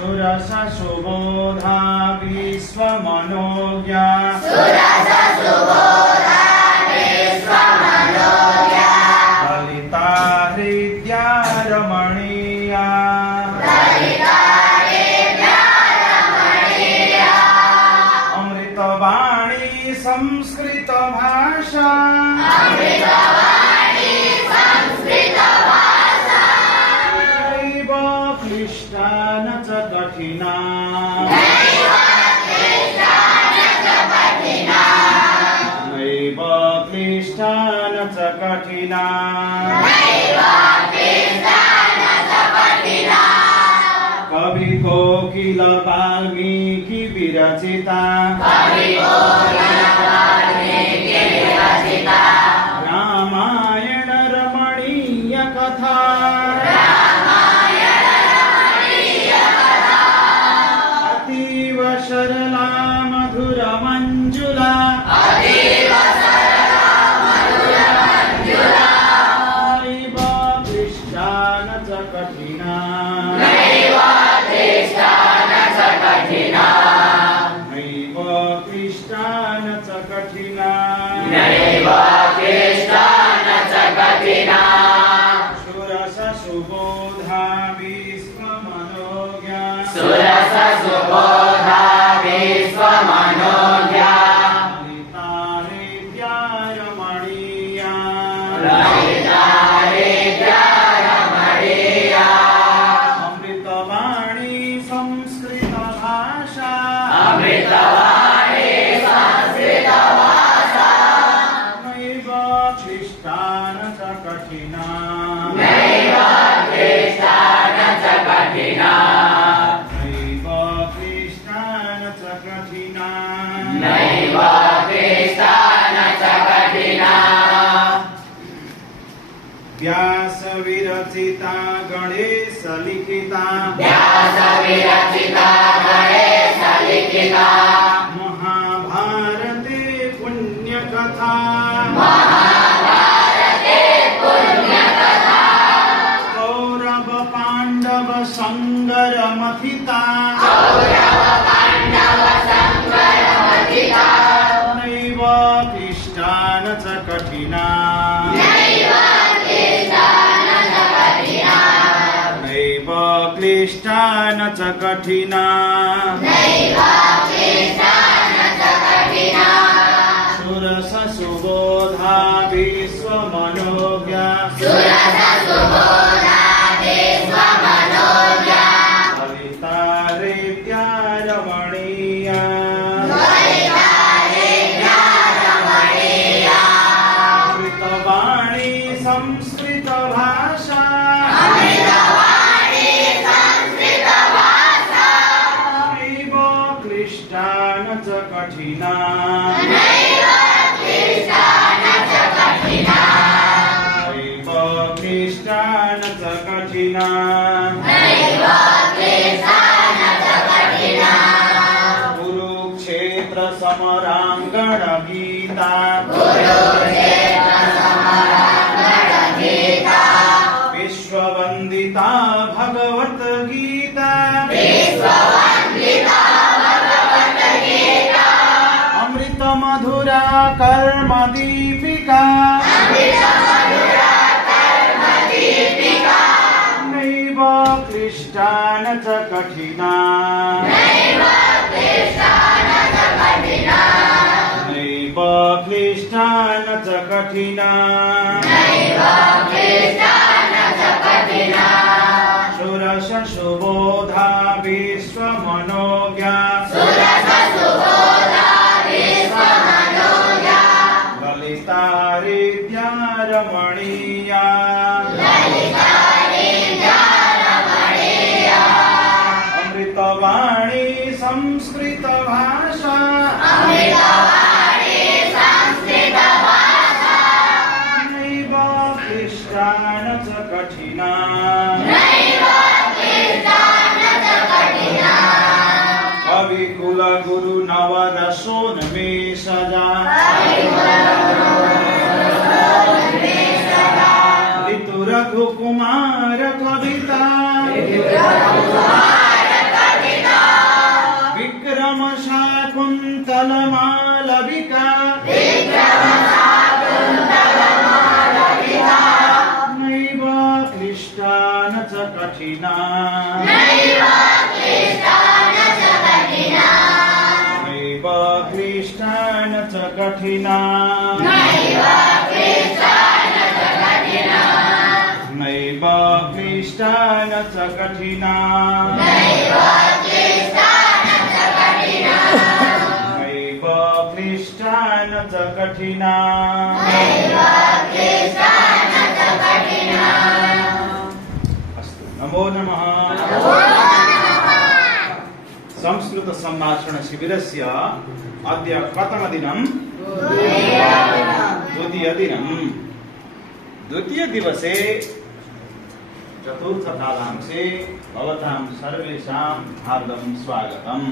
सुरस सुबोधा विश्वमनोज्ञा ललिता हृद्या रमणीया अमृतवाणी संस्कृत भाषा नैव क्लिष्टा न च कठिना नैव क्लिष्टा न च कठिना कवि कोकिल वाल्मीकि विरचिता रामायण रमणीय कथा अतीव सरला मधुर मंजुला नैव क्लिष्टा न च कठिना नैव क्लिष्टा न च कठिना सुरस सुबोधा विश्वमनोज्ञा ललिता हृद्या रमणीया अमृतवाणी संस्कृत भाषा नैव क्लिष्टा न च कठिना नैव क्लिष्टा न च कठिना व्यास विरचिता गणेश लिखिता महाभारते पुण्यकथा कौरव पांडव संगरमथिता नैव क्लिष्टा न च कठिना नैव क्लिष्टा न च कठिना सुरस सुबोधा विश्वमनोज्ञा ललिता हृद्या रमणीया अमृतवाणी संस्कृत भाषा नैव क्लिष्टा न च कठिना नैव क्लिष्टा न च कठिना कुरुक्षेत्र समरांगण गीता विश्ववंदिता भगवत गीता अमृत मधुरा कर्म दीपिका नैव क्लिष्टा न च कठिना नैव क्लिष्टा न च कठिना सुरस सुबोधा विश्वमनोज्ञा ललिता हृद्या रमणीया अमृतवाणी संस्कृत भाषा नैव क्लिष्टा न च कठिना कवि कुल गुरु नवरसोन्मेषजा ऋतु रघुकुमार कविता लबिका नैव क्लिष्टा न च कठिना नैव क्लिष्टा न च कठिना नैव क्लिष्टा न च कठिना नैव क्लिष्टा न च कठिना अस्तु नमो नमः संस्कृत सम्भाषण शिबिरस्य अद्य कतमदिनं द्वितीयदिवसे चतुर्थकालांशे भवतां सर्वेषां हार्दं स्वागतम्।